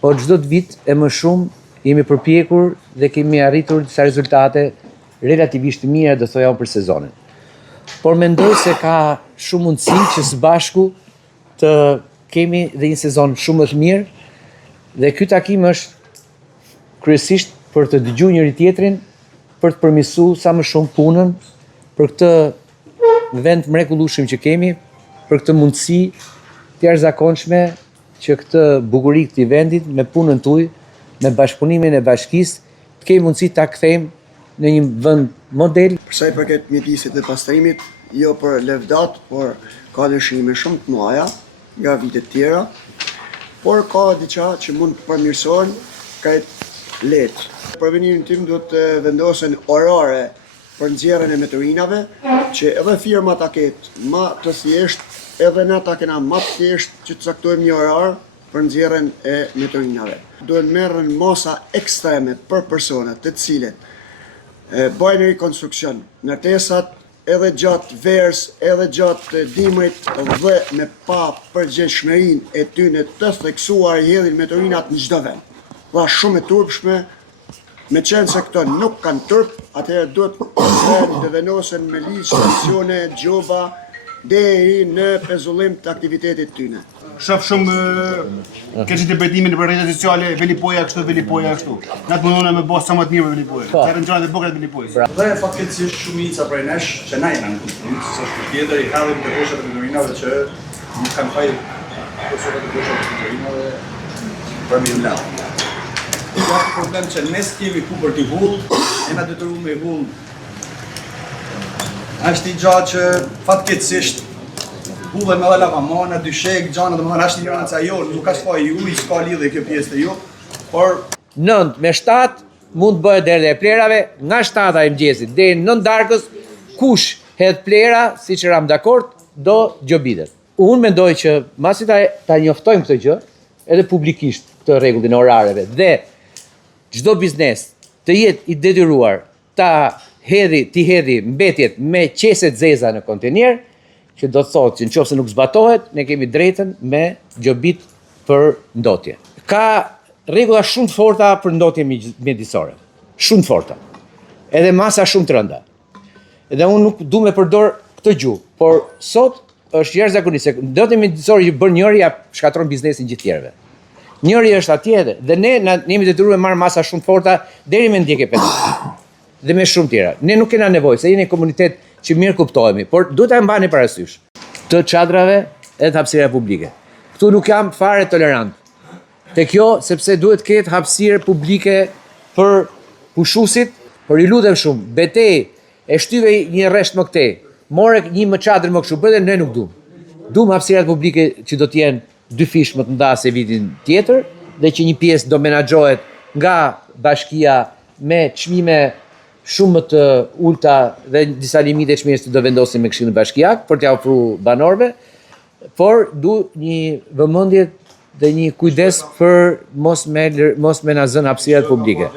po çdo vit e më shumë jemi përpjekur dhe kemi arritur disa rezultate relativisht të mira, do thoja unë, për sezonin. Por mendoj se ka shumë mundësi që së bashku të kemi dhe një sezon shumë më të mirë, dhe ky takim është kryesisht për të dëgjuar njëri tjetrin, për të përmirësuar sa më shumë punën për këtë vend mrekullueshëm që kemi, për këtë mundësi të jashtëzakonshme që këtë bukuri të këtij vendit me punën tuaj, me bashkëpunimin e bashkisë, të kemi mundësi ta kthejmë në një vend model. Për sa i përket mjedisit dhe pastrimit, jo për lëvdat, por ka lëshime shumë të mëdha nga vitet tjera, por ka diçka që mund të përmirësohen krejt lehtë. Për venimin tim duhet të vendosen orare për nxjerrjen e meturinave, që edhe firma ta ketë më të thjesht, edhe na ta kena më të thjesht që të caktojmë një orar për nxjerrjen e meturinave. Duhen merren masa ekstreme për personat të cilët bëjnë rekonstruksion, ndërtesat edhe gjatë verës, edhe gjatë dimrit, dhe me pa përgjegjshmërinë e tyre të theksuar i hedhin meturinat në çdo vend. Dha shumë e turpshme, me qenë se këto nuk kanë turp, atëherë duhet të vendosen me ligj, stacione, gjoba, deri në pezullim të aktivitetit tyre. Shoh shumë keq të bedimin për rrjetet sociale, velipoja kështu, velipoja kështu. Na të mundona me bëj sa më të mirë me velipojën. Ka rëndësinë e bukur të velipojës. Dhe fatkeqësisht shumica prej nesh që na jemi në kulturë, se është tjetër i hallim të boshat e minorinave që nuk kanë fajë boshat e minorinave për mirë lavë. Ka problem që ne s'kemi ku për t'i hull, e na detyruar me hull. Është i gjatë që fatkeqësisht hullem edhe lavamana, dyshek, gjana, domethënë është një rëndësia jo, nuk ka shfaq ju, s'ka lidhje kjo pjesë të ju, por 9 me 7 mund të bëhet derdhja e plerave, nga 7 e mëngjesit deri në 9 darkës, kush hedh plera, siç eram dakord, do gjobitet. Unë mendoj që masi ta njoftojmë këtë gjë, edhe publikisht këtë rregullin e orareve, dhe çdo biznes të jetë i detyruar ti hedhi mbetjet me qese të zeza në kontener, që do të thotë që nëse nuk zbatohet, ne kemi drejtën me gjobit për ndotje. Ka rregulla shumë të forta për ndotje mjedisore. Shumë të forta. Edhe masa shumë të rënda. Edhe unë nuk du me përdor këtë gjuhë, por sot është jashtëzakonisht se ndotja mjedisore që bën njëri ja shkatron biznesin gjithë tjerëve. Njëri është atje dhe ne jemi detyruar të marrim masa shumë të forta deri me ndjekje penale. Dhe me shumë tjera. Ne nuk kena nevojë, se jeni komunitet që mirë kuptohemi, por duhet ta mbani parasysh të çadrave edhe të hapësira publike. Këtu nuk jam fare tolerant te kjo, sepse duhet ketë hapësirë publike për pushusit, por i lutem shumë, betej e shtyve një rresht më këtej, more një më çadër më kështu, bëhet ne nuk duam. Duam hapësirat publike që do të jenë 2 fish më të nda se vitin tjetër, dhe që një pjesë do menaxhohet nga bashkia me çmime shumë më të ulta dhe disa limite çmimesh që do vendosim me Këshillin Bashkiak për t'ia ofruar banorëve, por du një vëmendje dhe një kujdes për mos me na zënë hapësirat publike.